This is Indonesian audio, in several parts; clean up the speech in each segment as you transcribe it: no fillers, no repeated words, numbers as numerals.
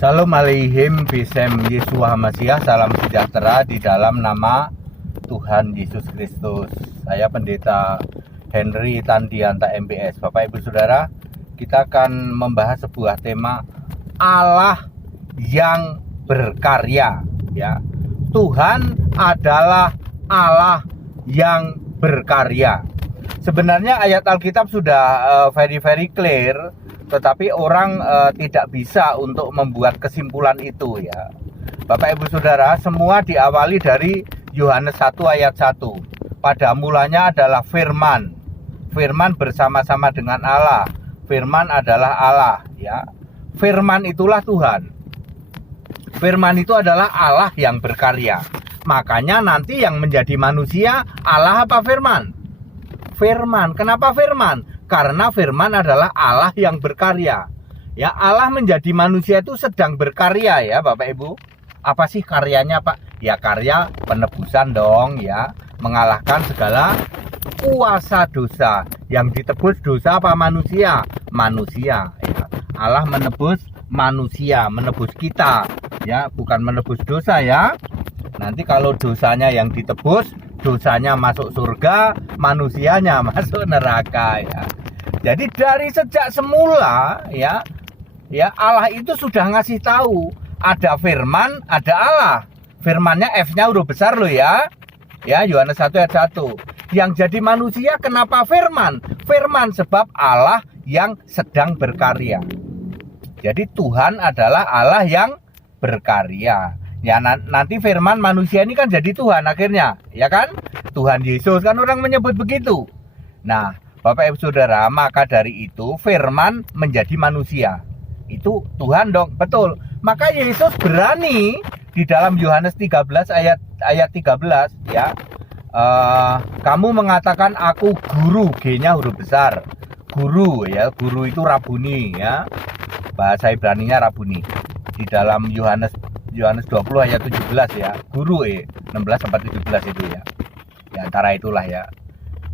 Shalom alaihim bisem Yeshua Hamasiah. Salam sejahtera di dalam nama Tuhan Yesus Kristus. Saya Pendeta Henry Tandianta MBS. Bapak Ibu Saudara, kita akan membahas sebuah tema Allah yang berkarya, ya. Tuhan adalah Allah yang berkarya. Sebenarnya ayat Alkitab sudah very clear, tetapi orang tidak bisa untuk membuat kesimpulan itu, ya. Bapak Ibu Saudara, semua diawali dari Yohanes 1 ayat 1. Pada mulanya adalah firman. Firman bersama-sama dengan Allah. Firman adalah Allah, ya. Firman itulah Tuhan. Firman itu adalah Allah yang berkarya. Makanya nanti yang menjadi manusia Allah apa firman? Firman. Kenapa firman? Karena firman adalah Allah yang berkarya. Ya, Allah menjadi manusia itu sedang berkarya, ya Bapak Ibu. Apa sih karyanya, Pak? Ya karya penebusan dong, ya. Mengalahkan segala kuasa dosa. Yang ditebus dosa apa manusia? Manusia, ya. Allah menebus manusia, menebus kita, ya, bukan menebus dosa, ya. Nanti kalau dosanya yang ditebus, dosanya masuk surga, manusianya masuk neraka, ya. Jadi dari sejak semula, ya Allah itu sudah ngasih tahu ada firman, ada Allah. Firmannya F-nya huruf besar loh, ya. Ya, Yohanes 1 ayat 1. Yang jadi manusia kenapa firman? Firman sebab Allah yang sedang berkarya. Jadi Tuhan adalah Allah yang berkarya. Ya, nanti firman manusia ini kan jadi Tuhan akhirnya, ya kan? Tuhan Yesus kan orang menyebut begitu. Nah, Bapak Ibu Saudara, maka dari itu firman menjadi manusia. Itu Tuhan dong, betul. Maka Yesus berani di dalam Yohanes 13 ayat 13, ya. Kamu mengatakan aku guru, G-nya huruf besar. Guru, ya. Guru itu Rabuni, ya. Bahasa Ibraninya Rabuni. Di dalam Yohanes 20 ayat 17, ya. Guru 16 sampai 17 itu, ya. Ya, antara itulah, ya.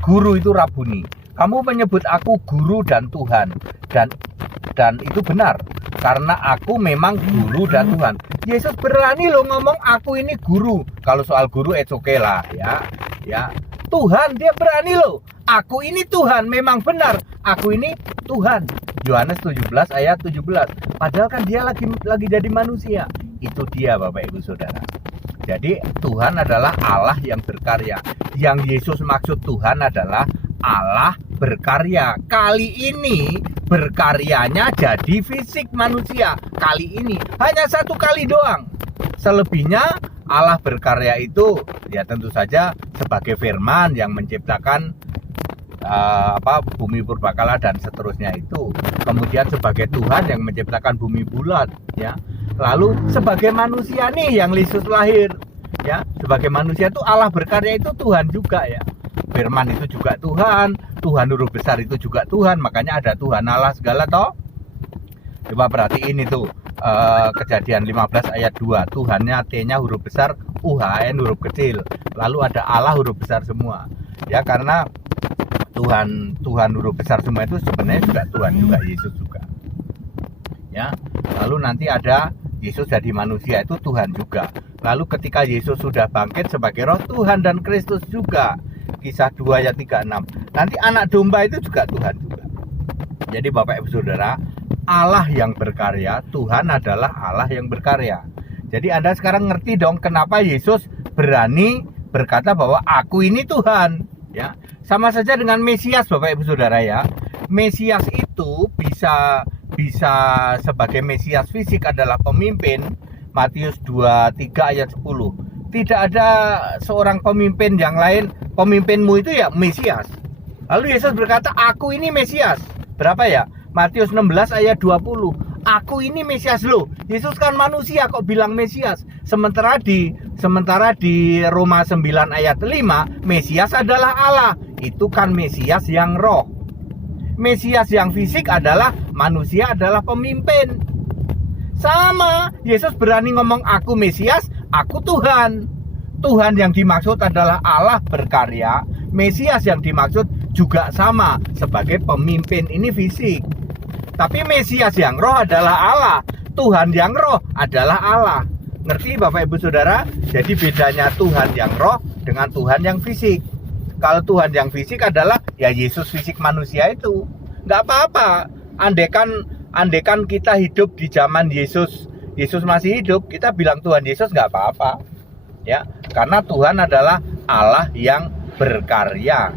Guru itu Rabuni. Kamu menyebut aku guru dan Tuhan, dan itu benar karena aku memang guru dan Tuhan. Yesus berani loh ngomong aku ini guru. Kalau soal guru it's okay lah, ya. Tuhan dia berani loh. Aku ini Tuhan, memang benar. Aku ini Tuhan. Yohanes 17 ayat 17. Padahal kan dia lagi jadi manusia. Itu dia Bapak Ibu Saudara. Jadi Tuhan adalah Allah yang berkarya. Yang Yesus maksud Tuhan adalah Allah berkarya. Kali ini berkaryanya jadi fisik manusia. Kali ini hanya satu kali doang. Selebihnya Allah berkarya itu ya tentu saja sebagai firman yang menciptakan bumi purbakala dan seterusnya itu. Kemudian sebagai Tuhan yang menciptakan bumi bulat, ya. Lalu sebagai manusia nih yang Yesus lahir, ya. Sebagai manusia itu Allah berkarya itu Tuhan juga, ya. Firman itu juga Tuhan, Tuhan huruf besar itu juga Tuhan, makanya ada Tuhan Allah segala toh. Coba perhatiin itu Kejadian 15 ayat 2, Tuhannya T-nya huruf besar, UHN huruf kecil, lalu ada Allah huruf besar semua. Ya karena Tuhan huruf besar semua itu sebenarnya juga Tuhan juga, Yesus juga. Ya, lalu nanti ada Yesus jadi manusia itu Tuhan juga. Lalu ketika Yesus sudah bangkit sebagai roh Tuhan dan Kristus juga. Kisah 2 ayat 36. Nanti anak domba itu juga Tuhan juga. Jadi Bapak Ibu Saudara, Allah yang berkarya, Tuhan adalah Allah yang berkarya. Jadi Anda sekarang ngerti dong kenapa Yesus berani berkata bahwa aku ini Tuhan, ya. Sama saja dengan Mesias Bapak Ibu Saudara, ya. Mesias itu bisa sebagai Mesias fisik adalah pemimpin. Matius 23 ayat 10. Tidak ada seorang pemimpin yang lain, pemimpinmu itu ya Mesias. Lalu Yesus berkata, aku ini Mesias. Berapa ya? Matius 16 ayat 20. Aku ini Mesias loh. Yesus kan manusia kok bilang Mesias. Sementara di Roma 9 ayat 5, Mesias adalah Allah. Itu kan Mesias yang roh. Mesias yang fisik adalah manusia adalah pemimpin. Sama, Yesus berani ngomong aku Mesias, aku Tuhan. Tuhan yang dimaksud adalah Allah berkarya. Mesias yang dimaksud juga sama sebagai pemimpin ini fisik. Tapi Mesias yang roh adalah Allah. Tuhan yang roh adalah Allah. Ngerti Bapak Ibu Saudara? Jadi bedanya Tuhan yang roh dengan Tuhan yang fisik. Kalau Tuhan yang fisik adalah ya Yesus fisik manusia itu. Nggak apa-apa. Andekan kita hidup di zaman Yesus masih hidup, kita bilang Tuhan Yesus nggak apa-apa. Ya, karena Tuhan adalah Allah yang berkarya.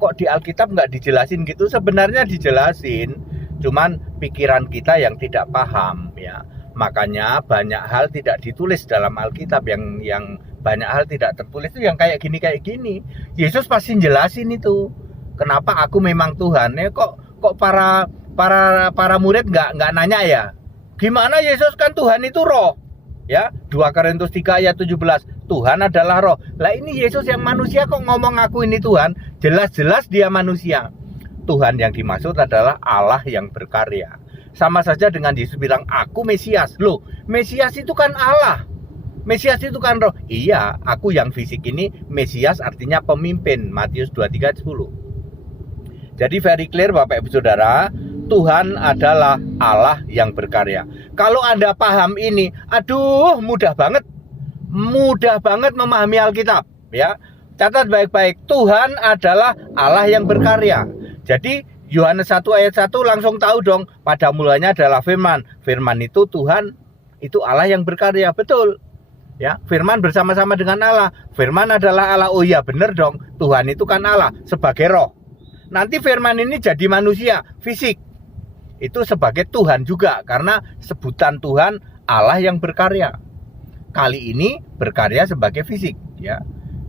Kok di Alkitab nggak dijelasin gitu? Sebenarnya dijelasin, cuman pikiran kita yang tidak paham ya. Makanya banyak hal tidak ditulis dalam Alkitab, yang banyak hal tidak tertulis itu yang kayak gini. Yesus pasti jelasin itu. Kenapa aku memang Tuhan? Kok para murid nggak nanya ya? Gimana Yesus kan Tuhan itu roh? Ya, 2 Korintus 3 ayat 17. Tuhan adalah roh. Lah ini Yesus yang manusia kok ngomong aku ini Tuhan? Jelas-jelas dia manusia. Tuhan yang dimaksud adalah Allah yang berkarya. Sama saja dengan Yesus bilang, aku Mesias. Loh, Mesias itu kan Allah. Mesias itu kan roh. Iya, aku yang fisik ini, Mesias artinya pemimpin. Matius 23:10. Jadi very clear Bapak Ibu Saudara, Tuhan adalah Allah yang berkarya. Kalau Anda paham ini, aduh mudah banget memahami Alkitab. Ya, catat baik-baik, Tuhan adalah Allah yang berkarya. Jadi Yohanes 1 ayat 1 langsung tahu dong, pada mulanya adalah firman. Firman itu Tuhan, itu Allah yang berkarya, betul. Ya, firman bersama-sama dengan Allah. Firman adalah Allah. Oh iya, benar dong. Tuhan itu kan Allah sebagai roh. Nanti firman ini jadi manusia, fisik. Itu sebagai Tuhan juga, karena sebutan Tuhan Allah yang berkarya. Kali ini berkarya sebagai fisik, ya.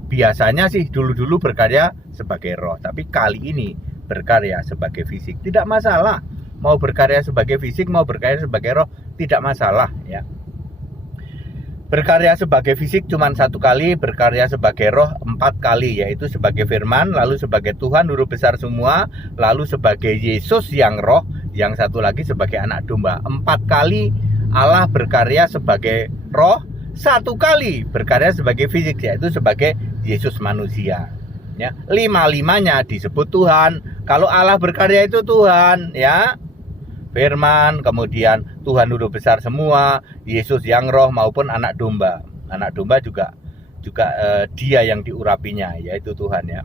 Biasanya sih dulu-dulu berkarya sebagai roh, tapi kali ini berkarya sebagai fisik. Tidak masalah. Mau berkarya sebagai fisik, mau berkarya sebagai roh, tidak masalah, ya. Berkarya sebagai fisik cuma 1 kali, berkarya sebagai roh 4 kali, yaitu sebagai firman, lalu sebagai Tuhan huruf besar semua, lalu sebagai Yesus yang roh, yang satu lagi sebagai anak domba. 4 kali Allah berkarya sebagai roh, 1 kali berkarya sebagai fisik, yaitu sebagai Yesus manusia. Ya, 5-limanya disebut Tuhan. Kalau Allah berkarya itu Tuhan, ya. Firman, kemudian Tuhan huruf besar semua, Yesus yang roh maupun anak domba. Anak domba juga dia yang diurapinya, yaitu Tuhan, ya.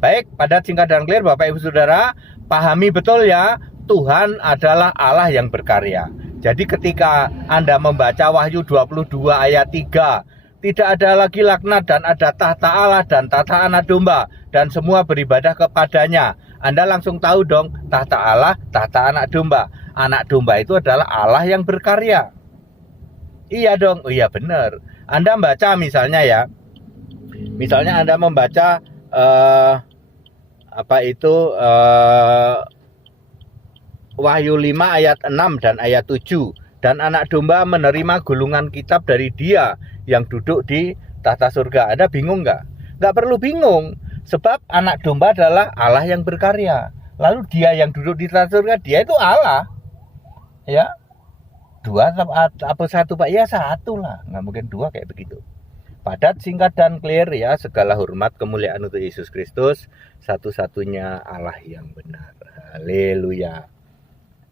Baik, padat, singkat dan clear Bapak Ibu Saudara, pahami betul ya, Tuhan adalah Allah yang berkarya. Jadi ketika Anda membaca Wahyu 22 ayat 3, tidak ada lagi laknat dan ada tahta Allah dan tahta anak domba dan semua beribadah kepadanya. Anda langsung tahu dong, tahta Allah, tahta anak domba. Anak domba itu adalah Allah yang berkarya. Iya dong, oh iya benar. Anda baca misalnya ya, misalnya Anda membaca Wahyu 5 ayat 6 dan ayat 7. Dan anak domba menerima gulungan kitab dari dia yang duduk di tahta surga. Anda bingung nggak? Nggak perlu bingung. Sebab anak domba adalah Allah yang berkarya. Lalu dia yang duduk di tahta surga, dia itu Allah. Ya, 2 apa 1 Pak? Ya 1 lah. Nggak mungkin 2 kayak begitu. Padat, singkat, dan clear ya. Segala hormat kemuliaan untuk Yesus Kristus, satu-satunya Allah yang benar. Haleluya.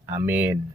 Amin.